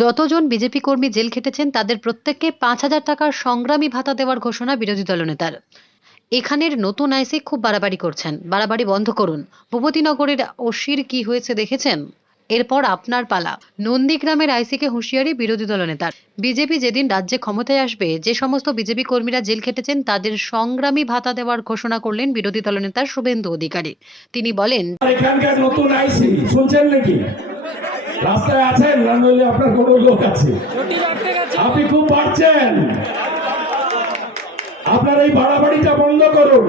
যতজন বিজেপি কর্মী জেল খেটেছেন তাদের প্রত্যেককে ৫,০০০ টাকার সংগ্রামী ভাতা দেওয়ার ঘোষণা বিরোধী দলনেতার। এখানের নতুন আইসি খুব বাড়াবাড়ি করছেন, বাড়াবাড়ি বন্ধ করুন। ভূপতিনগরের ওসির কি হয়েছে দেখেছেন? এরপর আপনার পালা। নন্দীগ্রামের আইসিকে হুঁশিয়ারি বিরোধী দলনেতার। বিজেপি যেদিন রাজ্যে ক্ষমতায় আসবে, যে সমস্ত বিজেপি কর্মীরা জেল খেটেছেন তাদের সংগ্রামী ভাতা দেওয়ার ঘোষণা করলেন বিরোধী দলনেতা শুভেন্দু অধিকারী। তিনি বলেন, এখানকার নতুন আইসি শুনছেন নাকি? রাস্তায় আছেন না নইলে আপনার কোনো লোক আছে? আপনি খুব পারছেন, আপনার এই বাড়াবাড়িটা বন্ধ করুন।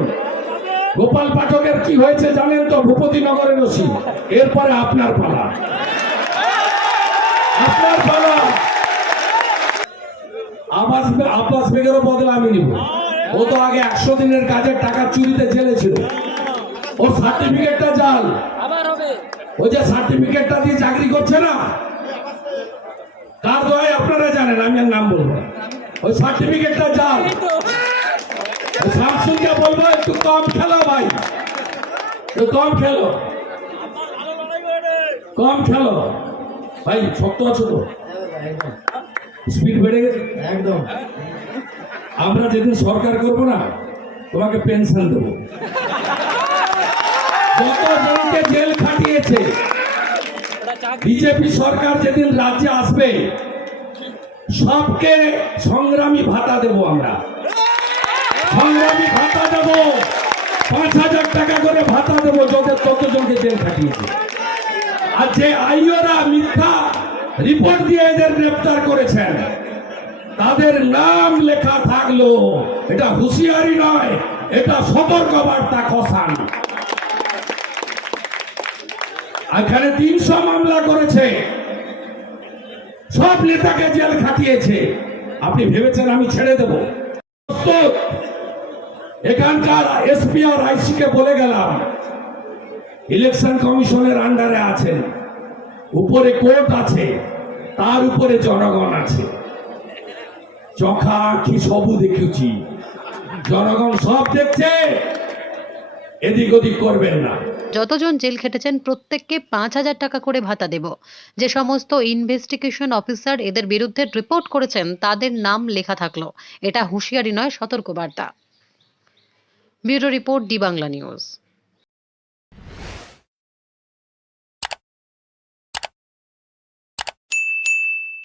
গোপাল পাঠকের কি হয়েছে জানেন তো? ভূপতিনগরের ওসি। এরপরে আপনার পালা, আপনার পালা। আব্বাস বেগেরও বদলা আমি নিব। ও তো আগে 100 দিনের কাজের টাকা চুরিতে জেলে ছিল। ওর সার্টিফিকেটটা জাল। ওই যে সার্টিফিকেটটা দিয়ে চাকরি করছে না, তার দোয়াই আপনারা জানেন, আমি আর নাম বলবো। ওই সার্টিফিকেটটা জাল। শামসুলকে বলবো একটু কম খেলো ভাই, একটু কম খেলো, কম খেলো ভাই। শক্ত আছো তো? স্পিড বেড়ে গেছে একদম। আমরা যেদিন সরকার করব না, তোমাকে পেনশন দেবো। যত জনকে জেল খাটিয়েছে বিজেপি সরকার যেদিন রাজ্যে আসবে, সবকে সংগ্রামী ভাতা দেব। আমরা সংগ্রামী ভাতা দেব, ৫,০০০ টাকা করে ভাতা দেব যাদের ততজনকে জেল খাটিয়েছে। আর যে আইওরা মিথ্যা রিপোর্ট দিয়ে এদের গ্রেপ্তার করেছেন, তাদের নাম লেখা থাকলো, এটা হুঁশিয়ারি নয়, এটা সতর্ক বার্তা খসান। এখানে ৩০০ মামলা করেছে, সব নেতাকে জেল খাটিয়েছে। আপনি ভেবেছেন আমি ছেড়ে দেব? এখানকার এসপি আর আইসি কে বলে গেলাম, ইলেকশন কমিশনের আন্ডারে আছেন, উপরে কোর্ট আছে, তার উপরে জনগণ আছে। চোখা আঁখি সবু দেখেছি, জনগণ সব দেখছে, এদিক ওদিক করবেন না। যতজন জেল খেটেছেন প্রত্যেককে ৫,০০০ টাকা করে ভাতা দেব। যে সমস্ত ইনভেস্টিগেশন অফিসার এদের বিরুদ্ধে রিপোর্ট করেছেন তাদের নাম লেখা থাকলো, এটা হুঁশিয়ারি নয়, সতর্কবার্তা। Bureau report, D Bangla news.